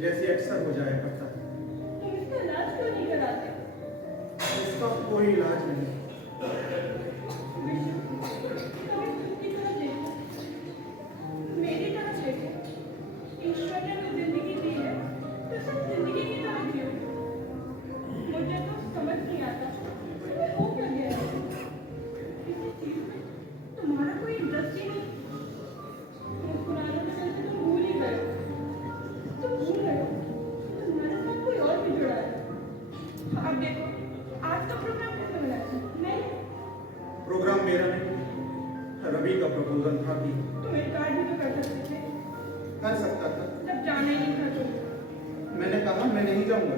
जैसे अक्सर हो जाया करता है। तुम इसका इलाज क्यों नहीं कराते? इसका कोई इलाज नहीं। विष्णु, कभी खुद की तरफ देखो, मेरी तरफ देखो। ईश्वर ने हमें जिंदगी दी है तो सिर्फ जिंदगी की तरह जियो। मुझे तो समझ नहीं आता तुम्हें हो क्या गया है? किसी चीज में तुम्हारा कोई इंटरेस्ट ही नहीं। मुस्कुराने में जैसे तुम भूल ही गए। तुम भूल गए हो, तुम्हारे साथ कोई और भी जुड़ा है। अब देखो, आज का प्रोग्राम किसने बनाया था? मैंने। प्रोग्राम मेरा नहीं, रवि का प्रपोजल था कि तुम इनकार भी तो कर सकते थे कर सकता था। जब जाना ही नहीं था तो। मैंने कहा मैं नहीं जाऊंगा।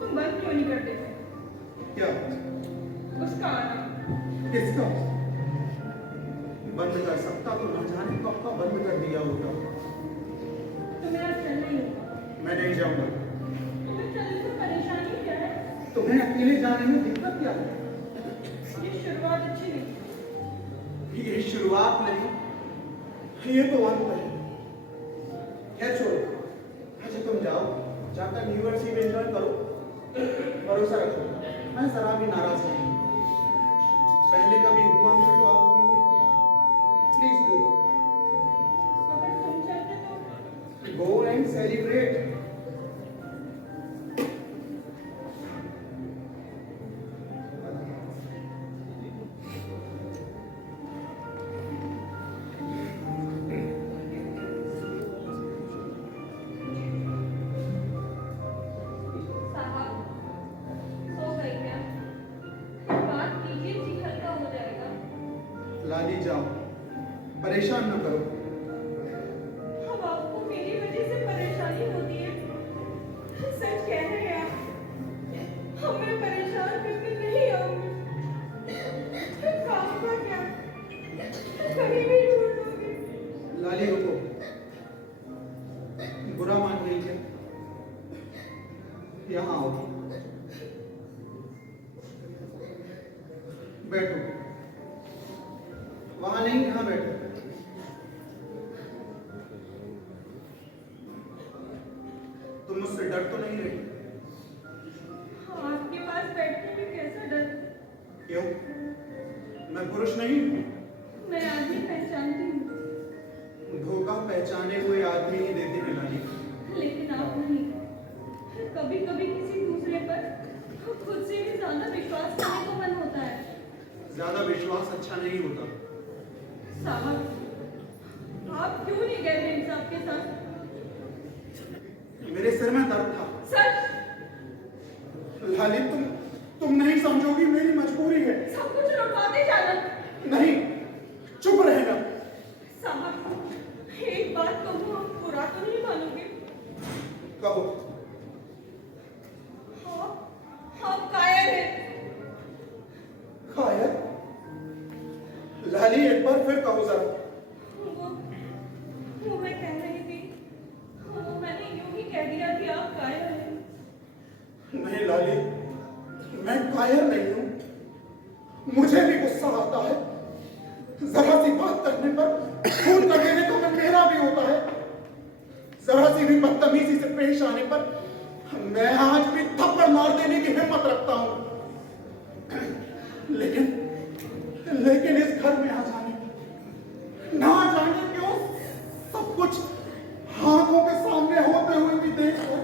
तुम बंद क्यों नहीं कर देते क्या? उसका आना? किसका? बंद कर सकता तो न जाने कब का बंद कर दिया होता। तुम्हें आज चलना ही होगा। मैं नहीं जाऊंगा। तुम्हें चलने से परेशानी क्या है? तुम्हें अकेले जाने में दिक्कत क्या है? ये शुरुआत अच्छी नहीं। ये शुरुआत नहीं, ये तो अंत है। खैर छोड़ो, अच्छा तुम जाओ, जाकर न्यू ईयर ईव एंजॉय करो। भरोसा रखो, मैं जरा भी नाराज नहीं हूं। पहले कभी हुआ हूं तो अब होंगे। प्लीज गो, अगर तुम चाहते तो गो एंड सेलिब्रेट। साहब, सो गई क्या? बात कीजिए जी, हल्का हो जाएगा। लाली जाओ, परेशान न करो। अब आपको मेरी वजह से परेशानी होती है। सच कह रहे हैं आप। हमें परेशान करने नहीं आऊंगी। काम का क्या? कहीं भी ढूंढ लूंगी। लाली रुको, बुरा मान गई क्या? यहाँ आओ, बैठो। वहां नहीं, यहाँ बैठो। तुम मुझसे डर तो नहीं रही? आपके पास बैठने में कैसा डर? क्यों? मैं पुरुष नहीं हूं? मैं आदमी पहचानती हूँ, धोखा पहचाने हुए आदमी ही देते हैं लाली। लेकिन आप नहीं। कभी कभी किसी दूसरे पर खुद से भी ज्यादा विश्वास करने को मन होता है। ज्यादा विश्वास अच्छा नहीं होता। साहब, आप क्यों नहीं गए मेम साहब के साथ? मेरे सिर में दर्द था। सच? लाली तुम नहीं समझोगी, मेरी मजबूरी है। सब कुछ रुकवाते जाना। नहीं, चुप रहना। साहब, एक बात कहूँ, आप बुरा तो नहीं मानोगे? कहो। आप कायर हैं। कायर? लाली एक बार फिर कहो जरा। वो मैं कह रही थी, वो मैंने यूं ही कह दिया कि आप कायर हैं। नहीं लाली, मैं कायर नहीं हूं। मुझे भी गुस्सा आता है। जरा सी बात करने पर खून का देने को मन मेरा भी होता है। जरा सी भी बदतमीजी से पेश आने पर मैं आज भी थप्पड़ मार देने की हिम्मत रखता हूं। लेकिन इस घर में आ जाने, ना जाने क्यों, सब कुछ आंखों के सामने होते हुए भी देख कर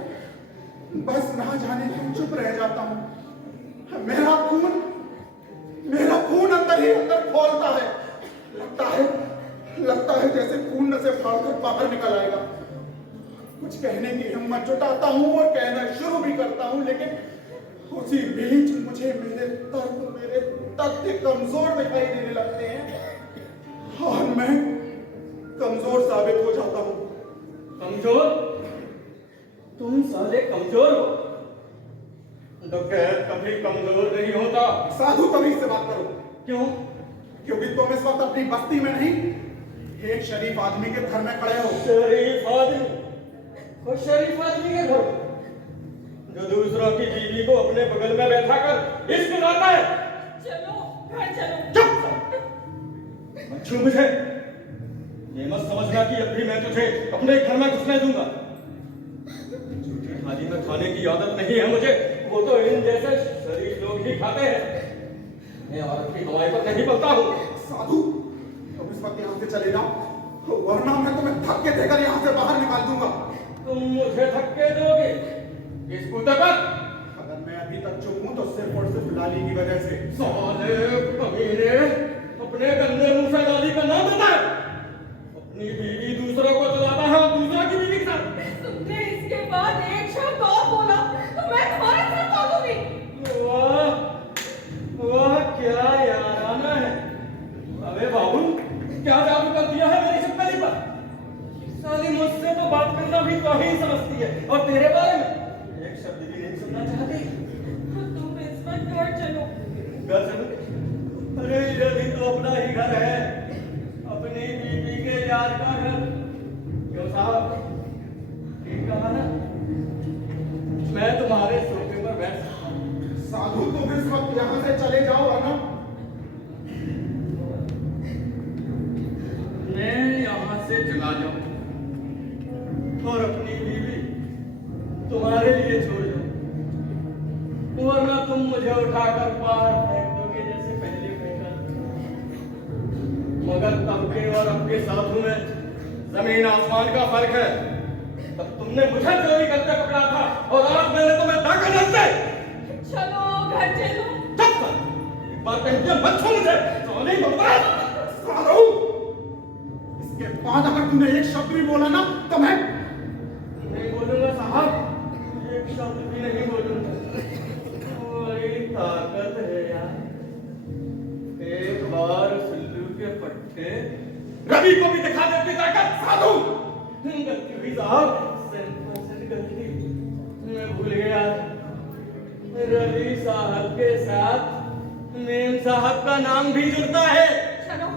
बस ना जाने क्यों चुप रह जाता हूं। मेरा खून अंदर ही अंदर खौलता है। लगता है जैसे खून से फाड़कर बाहर निकल आएगा। कुछ कहने की हिम्मत जुटाता हूं और कहना शुरू भी करता हूं, लेकिन उसी बीच मुझे मेरे तथ्य कमजोर दिखाई देने लगते हैं और मैं कमजोर साबित हो जाता हूं। कमजोर? तुम साले कमजोर हो? डकैत कभी कमजोर नहीं होता। साधु तमीज से बात करो। क्यों? क्योंकि तुम इस वक्त अपनी बस्ती में नहीं, एक शरीफ आदमी के घर में खड़े हो। शरीफ आदमी? और शरीफ आदमी के घर जो दूसरों की बीवी को अपने बगल में बैठा कर इश्क लाता है। चलो घर चलो। चुप! मत छू मुझे। ये मत समझना कि अब भी मैं तुझे अपने घर में घुसने दूंगा। झूठी थाली में खाने की आदत नहीं है मुझे, वो तो इन जैसे शरीफ लोग ही खाते हैं। मैं औरत की कमाई पर नहीं पलता हूँ। साधु, तुम इस वक्त यहाँ से चले जाओ, वरना मैं तुम्हें धक्के देकर यहाँ से बाहर निकाल दूंगा। तुम मुझे धक्के दोगे इस बूते पर? अगर मैं अभी तक चुप हूँ तो सिर्फ और सिर्फ लाली की वजह से। साले कमीने, अपने गंदे मुंह से लाली का नाम लेता है। अपनी बीवी दूसरों को चलाता है और दूसरा की बीवी के साथ। तुमने इसके बाद एक शब्द और बोला तो मैं तुम्हारे साथ बोलूंगी। वाह वाह, क्या याराना है। अबे बाबू, क्या जादू कर दिया है मेरी चप्पली पर? साली मुझसे तो बात करना भी तौहीन समझती है, और तेरे बारे में एक शब्द भी नहीं सुनना चाहती। तुम इस वक्त घर चलो। घर चलो? अरे ये भी तो अपना ही घर है, अपनी बीवी के यार का घर। क्यों साहब, ठीक कहा ना? मैं तुम्हारे सोफे पर बैठ सकता हूं। साधु, तुम इस वक्त यहाँ से चले जाओ, वरना मैं यहाँ से चला जाऊं और अपनी बीवी तुम्हारे लिए छोड़ जाऊं, वरना तुम मुझे उठाकर बाहर फेंक दोगे जैसे पहले फेंका। मगर तब के और अब के साधु में जमीन आसमान का फर्क है। तब तुमने मुझे चोरी करके पकड़ा था और आज मैंने तुम्हें धक्का डालते। चलो घर चलो। चुप कर, एक बार कह दिया मत छू मुझे, सोनी बर्बाद। साधु, इसके बाद अगर तुमने एक शब्द भी बोला ना तो मैं नहीं बोलूंगा साहब, एक शब्द भी नहीं बोलूंगा। बड़ी ताकत है यार। एक बार सिल्लू के पट्टे रवि को भी दिखा देती ताकत। साधु, गलती हुई साहब, 100% गलती। मैं भूल गया, रवि साहब के साथ मेम साहब का नाम भी जुड़ता है। चलो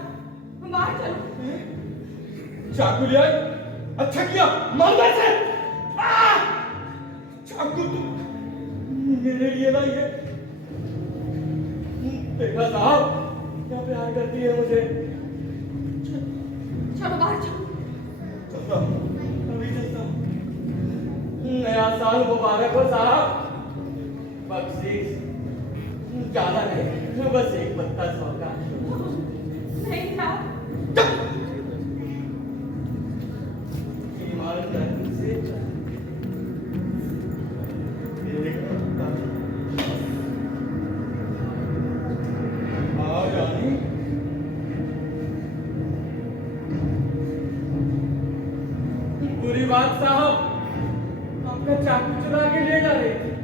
बाहर चलो। चाकू लिया? अच्छा किया, मार दे इसे। चाकू तो मेरे लिए लाई है। देखा साहब, क्या प्यार करती है मुझे। चलो बाहर चलो। चलता हूँ, अभी चलता हूँ। नया साल मुबारक हो साहब। बख्शीश ज्यादा नहीं, बस एक पत्ता सौगा। नहीं था। ईमानदारी से एक पत्ता। हाँ रानी, बुरी बात साहब, आपका चाकू चुरा के ले जा रही थी।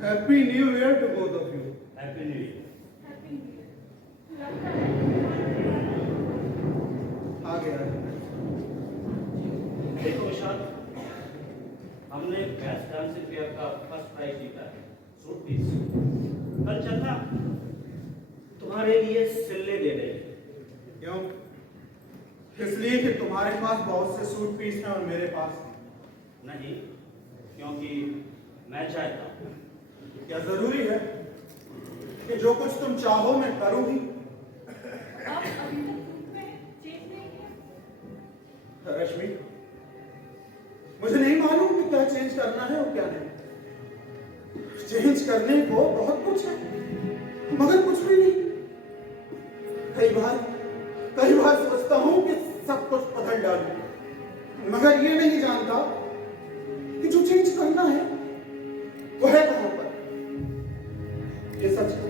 Happy New Year to both of you. Happy new year. Happy new year. लगता है आ गया है। देखो शाद, हमने बेस्ट डांसिंग फेयर का फर्स्ट प्राइज जीता है, सूट पीस। कल चलना, तुम्हारे लिए सिल्ले दे देंगे। क्यों? इसलिए कि तुम्हारे पास बहुत से सूट पीस हैं और मेरे पास नहीं, क्योंकि मैं चाहता हूँ। क्या जरूरी है कि जो कुछ तुम चाहो मैं करूं ही? आप अभी तक ग्रुप में चेंज नहीं किया। रश्मि, मुझे नहीं मालूम कि क्या चेंज करना है और क्या नहीं। चेंज करने को बहुत कुछ है, मगर कुछ भी नहीं। कई बार सोचता हूं कि सब कुछ बदल डालूं, मगर ये नहीं जानता कि जो चेंज करना है वो है कहां पर। ये सच है,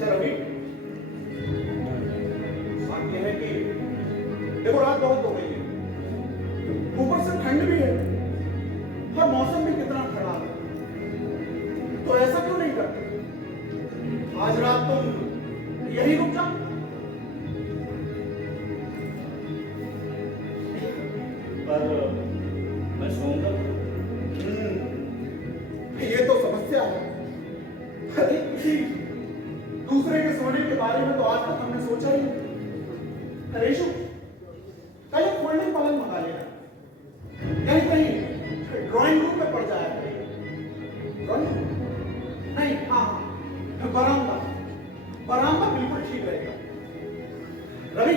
अच्छा रवि, बात यह है कि देखो रात बहुत हो गई है, ऊपर से ठंड भी है और मौसम भी कितना खराब है, तो ऐसा क्यों नहीं करते? आज रात तुम यही रुक जाओ। पर मैं सोऊंगा। ये तो समस्या है। अरे किसी दूसरे के सोने के बारे में तो आज तक हमने सोचा ही नहीं। रेशु, कल एक फोल्डिंग पलंग मंगा लेना, कहीं कहीं ड्राइंग रूम में पड़ जाया करेगा। ड्राइंग नहीं, हाँ बरामदा, बरामदा बिल्कुल ठीक रहेगा। रवि,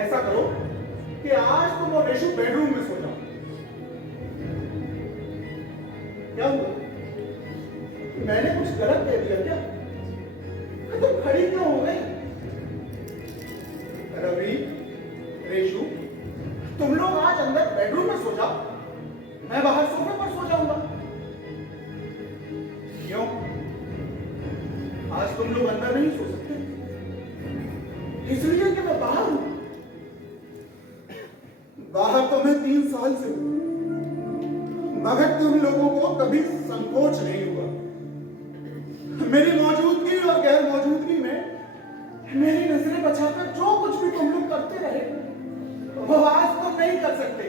ऐसा करो कि आज तुम और रेशु बेडरूम में सो जाओ। क्या हुआ? मैंने कुछ गलत कह दिया क्या? तुम खड़ी क्यों हो गई? रवि, रेशु, तुम लोग आज अंदर बेडरूम में सो जाओ, मैं बाहर सोफे पर सो जाऊंगा। क्यों? आज तुम लोग अंदर नहीं सो सकते इसलिए कि मैं बाहर हूं। बाहर तो मैं 3 साल से हूं, मगर तुम लोगों को कभी संकोच नहीं हुआ। मेरी मौजूदगी और गैर मौजूदगी में मेरी नजरें बचाकर जो कुछ भी तुम लोग करते रहे वो आज तुम नहीं कर सकते,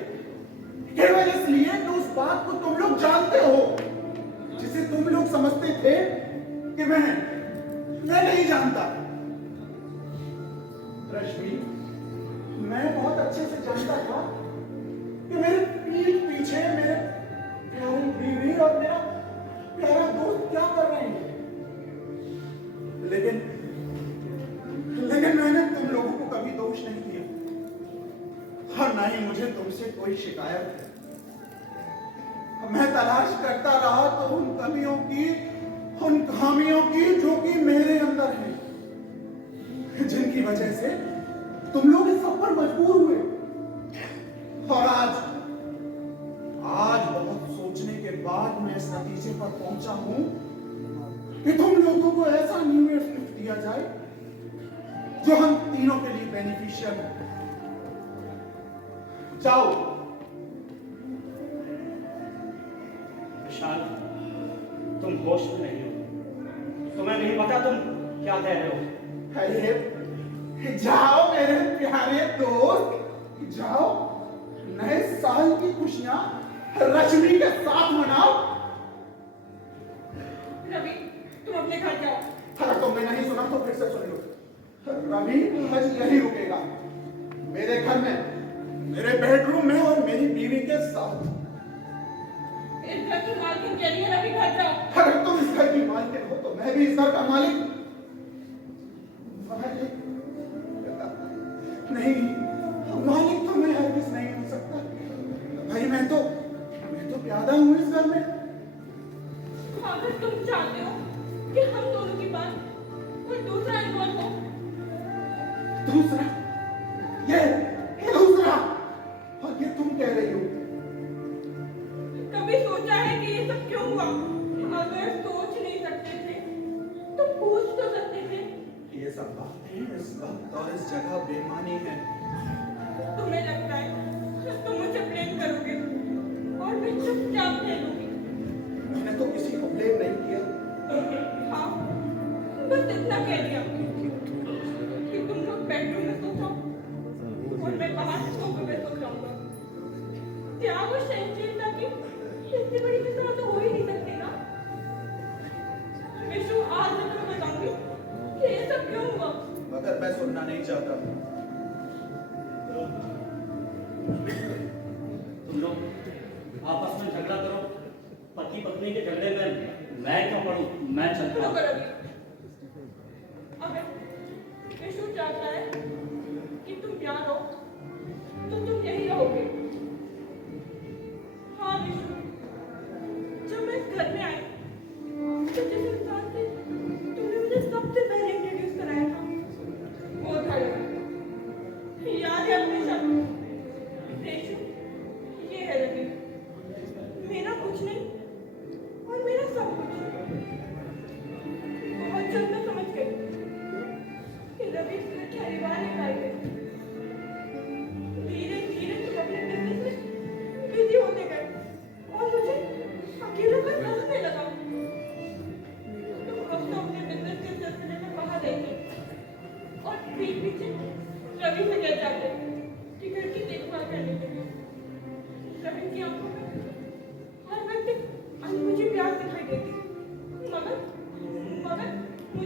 केवल इसलिए कि उस बात को तुम लोग जानते हो जिसे तुम लोग समझते थे कि मैं नहीं जानता। रश्मि, मैं बहुत अच्छे से जानता था कि मेरे पीठ पीछे मेरे प्यारी बीवी और मेरा प्यारा दोस्त क्या कर रहे हैं, लेकिन मैंने तुम लोगों को कभी दोष नहीं दिया और ना ही मुझे तुमसे कोई शिकायत है। मैं तलाश करता रहा तो उन कमियों की, उन खामियों की जो कि मेरे अंदर है, जिनकी वजह से तुम लोग इस सब पर मजबूर हुए। और आज बहुत सोचने के बाद मैं इस नतीजे पर पहुंचा हूं कि तुम लोगों को ऐसा न्यू ईयर गिफ्ट दिया जाए जो हम तीनों के लिए बेनिफिशियल हो। जाओ। विशाल, तुम होश में नहीं हो, तुम्हें नहीं पता तुम क्या कह रहे हो। अरे जाओ मेरे प्यारे दोस्त, जाओ, नए साल की खुशियां रश्मि के साथ मनाओ। रवि, तुम अपने घर जाओ। अगर तुमने नहीं सुना तो फिर से सुन लो। रवि आज यही रुकेगा, मेरे घर में, मेरे बेडरूम में और मेरी बीवी के साथ। इस घर की मालकिन कह रही है रवि घर जाओ। अगर तुम इस घर की मालकिन हो तो मैं भी इस घर का मालिक नहीं, मालिक तो मैं हरगिज नहीं हो सकता भाई। मैं तो प्यादा हूं इस घर में। अगर तुम चाहते हो कि हम दोनों की बात कोई दूसरा इन्वॉल्व हो। दूसरा? ये दूसरा? और ये तुम कह रही हो? कभी सोचा है कि ये सब क्यों हुआ? अगर सोच नहीं सकते थे तो पूछ तो सकते थे। ये सब बातें इस वक्त और इस जगह बेमानी है। तुम्हें लगता है तुम मुझे ब्लेम करोगे और मैं चुपचाप खेलूंगी। मैंने तो किसी को ब्लेम नहीं किया। हाँ, बस इतना कह दिया कि तुम लोग बेडरूम में सो जाओ और मैं बाहर सोफे पे सो जाऊंगा। त्याग और सहनशीलता की इतनी बड़ी मिसाल तो हो ही नहीं सकती ना। विशु, आज मैं तुम्हें बताऊंगी कि ये सब क्यों हुआ। मगर मैं सुनना नहीं चाहता। तुम लोग आपस में झगड़ा करो, पति पत्नी के झगड़े में मैं क्यों पढ़ूं? मैं चलता हूं। रुको रवि, अगर विशु चाहता है कि तुम यहाँ रहो तो तुम यही रहोगे। हाँ विशु, जब मैं इस घर में आई तो जिस इंसान से तुमने मुझे सबसे पहले इंट्रोड्यूस कराया था वो था रवि। याद है अपने शब्द? रेशु, ये है रवि, मेरा कुछ नहीं और मेरा सब कुछ। बहुत जल्द मैं समझ गई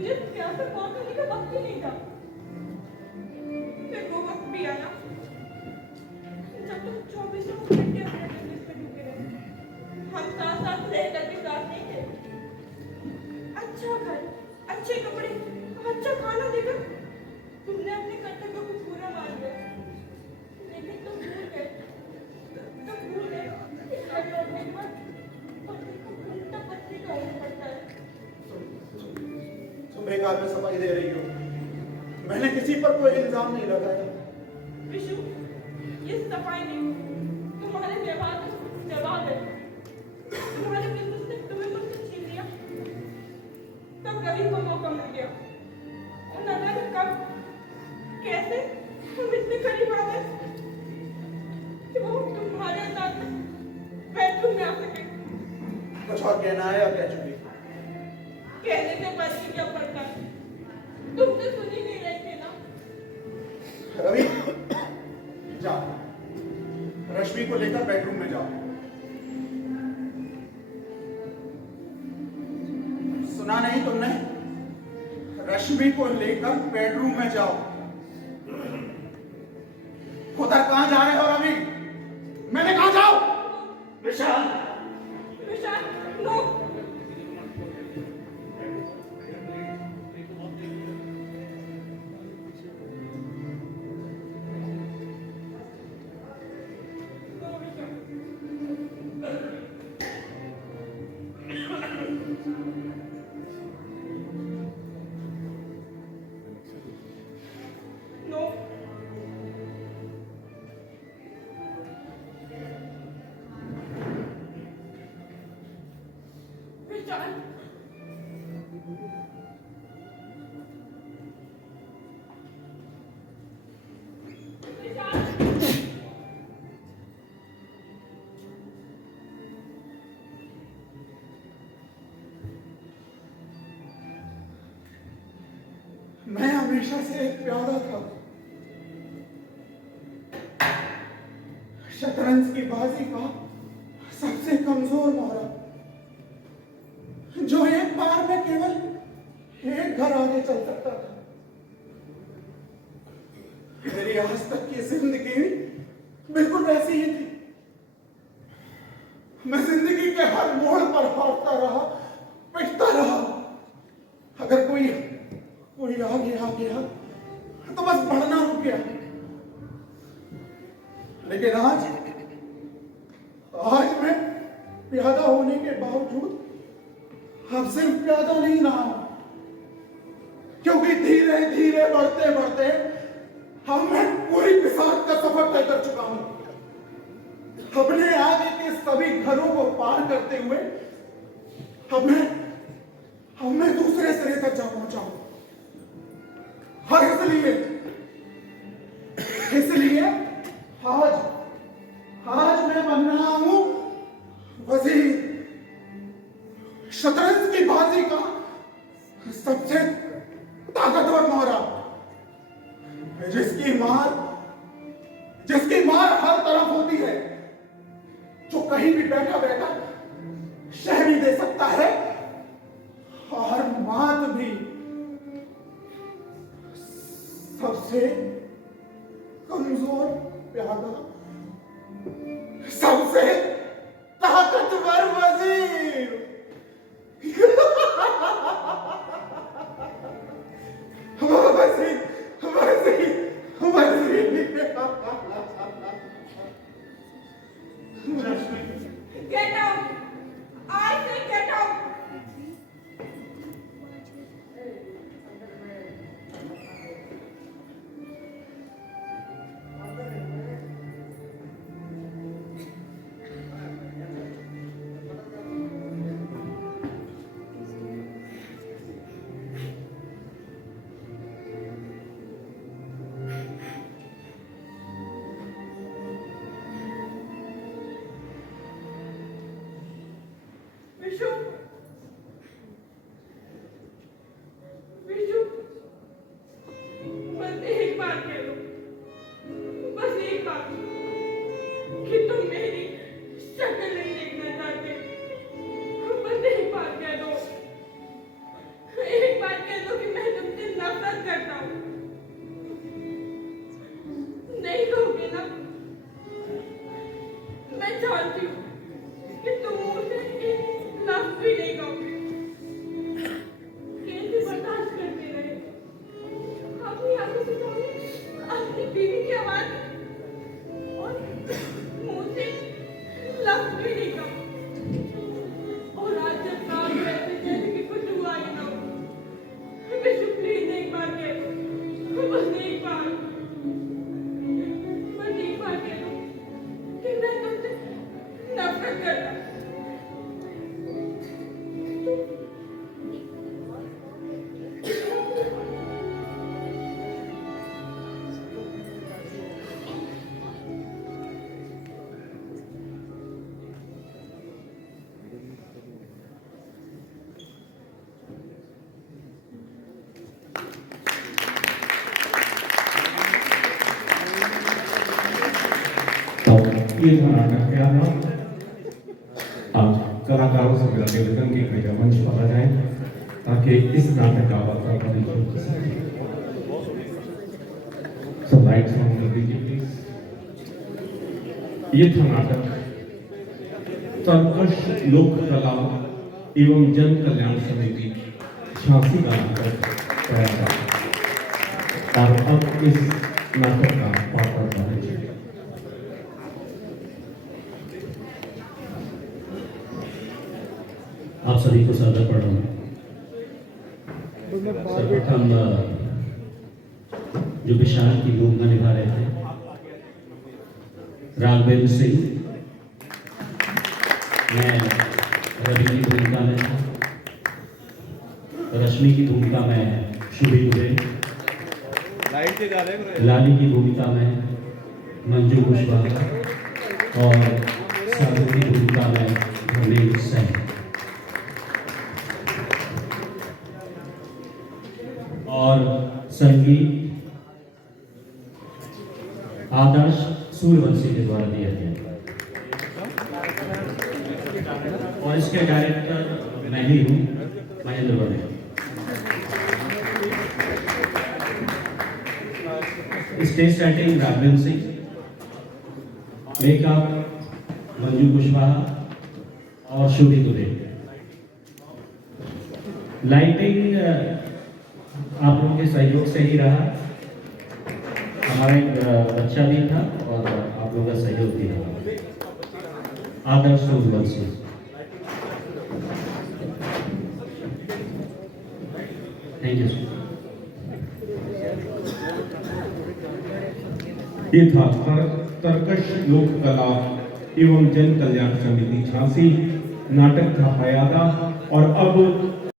मुझे प्यार से कॉल करने का वक्त ही नहीं था। फिर वो वक्त भी आया जब तुम 24 घंटे अपने बिजनेस में डूबे रहे। हम साथ साथ रह करके साथ नहीं थे। अच्छा घर, अच्छे कपड़े, अच्छा खाना देकर तुमने अपने कर्तव्य को पूरा मान लिया। लेकिन तुम भूल गए कि घर लौटने के बाद पत्नी को घंटा पत्नी का होना पड़ता है। तुम बेकार में सफाई दे रही हो। मैंने किसी पर कोई इल्जाम नहीं लगाया। विशु, ये सफाई नहीं, तुम्हारे व्यवहार का जवाब है। तुम्हारे बिजनेस ने तुम्हें मुझसे छीन लिया, तब रवि को मौका मिल गया। और न जाने कब, कैसे हम इतने करीब आ गए कि वो तुम्हारे साथ बेडरूम में आ सके। कुछ और कहना है या कह चुकी? कहने से बच के क्या पड़ता है? तुम तो सुन ही नहीं रहे थे ना। रवि, जाओ, रश्मि को लेकर बेडरूम में जाओ। सुना नहीं तुमने? रश्मि को लेकर बेडरूम में जाओ। उधर कहां जा रहे हो रवि? मैंने कहा जाओ। विशाल, विशाल, नो। नो। विशाल, विशाल, मैं हमेशा से एक प्यादा था। शतरंज की बाजी का सबसे कमजोर मोहरा, जो एक बार में केवल एक घर आगे चल सकता था। मेरी आज तक की जिंदगी बिल्कुल वैसी ही थी। मैं जिंदगी के हर मोड़ पर हारता रहा, पिटता रहा। अगर कोई आगे आ गया तो बस बढ़ना रुक गया। लेकिन आज मैं प्यादा होने के बावजूद अब सिर्फ प्यादा नहीं रहा, क्योंकि धीरे धीरे बढ़ते बढ़ते अब मैं पूरी बिसात का सफर तय कर चुका हूं। अपने आगे के सभी घरों को पार करते हुए अब मैं दूसरे सिरे तक जा पहुंचा हूं। और इसलिए आज मैं बन रहा हूं वजीर, शतरंज की बाजी का सबसे ताकतवर मोहरा, जिसकी मार हर तरफ होती है, जो कहीं भी बैठा बैठा शह भी दे सकता है और मात भी। सबसे कमजोर प्यादा, सबसे ताकतवर वजीर। Get out! I say get out! ये था नाटक क्या था। आप कलाकारों से मेरा निवेदन की कृपया मंच पर आ जाएं ताकि इस नाटक का वार्ता परिचय हो सके। सब लाइट्स ऑन कर दीजिए प्लीज। ये था नाटक कर्कश लोक कला एवं जन कल्याण समिति झांसी का नाटक तैयार था और अब इस नाटक का पात्र परिचय। आप सभी को सादर पढ़ रहा हूँ। सर्वप्रथम जो विशाल की भूमिका निभा रहे थे राघवेंद्र सिंह, मैं रवि की भूमिका में था, रश्मि की भूमिका में शुभी दुबे, लाली की भूमिका में मंजू कुशवाहा और साधु की भूमिका में धर्मेंद्र सिंह और संगीत आदर्श सूर्यवंशी के द्वारा दिया गया और इसके डायरेक्टर मैं ही हूँ, Mahendra Verma. Stage setting Raghavendra Singh, makeup Manju Kushwaha और शुभी दुबे, लाइटिंग आप लोगों के सहयोग से ही रहा। हमारा एक बच्चा भी था और आप लोगों का सहयोग भी रहा। आदर्श सूर्यवंशी। Thank you. ये था कर्कश लोक कला एवं जन कल्याण समिति झांसी, नाटक था हयादा और अब